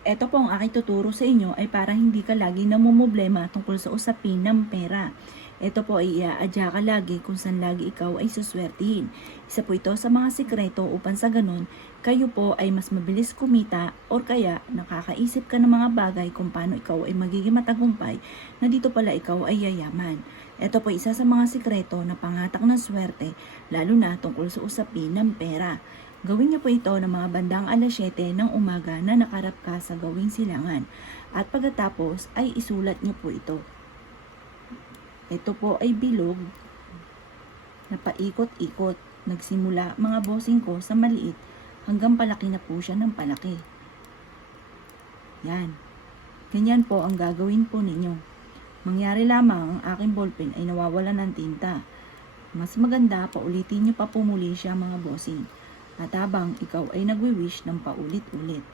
Ito po ang aking tuturo sa inyo ay para hindi ka lagi namumblema tungkol sa usapin ng pera. Ito po ay iaadya ka lagi kung saan lagi ikaw ay suswertihin. Isa po ito sa mga sikreto upang sa ganun, kayo po ay mas mabilis kumita or kaya nakakaisip ka ng mga bagay kung paano ikaw ay magiging matagumpay na dito pala ikaw ay yayaman. Ito po isa sa mga sikreto na pangatak ng swerte lalo na tungkol sa usapin ng pera. Gawin niyo po ito ng mga bandang alas 7 ng umaga na nakarap ka sa gawing silangan. At pagkatapos ay isulat niyo po ito. Ito po ay bilog na paikot-ikot. Nagsimula mga bossing ko sa maliit hanggang palaki na po siya ng palaki. Yan. Ganyan po ang gagawin po ninyo. Mangyari lamang ang aking ballpen ay nawawala ng tinta. Mas maganda paulitin niyo pa po muli siya mga bossing. At habang ikaw ay nagwi-wish ng paulit-ulit.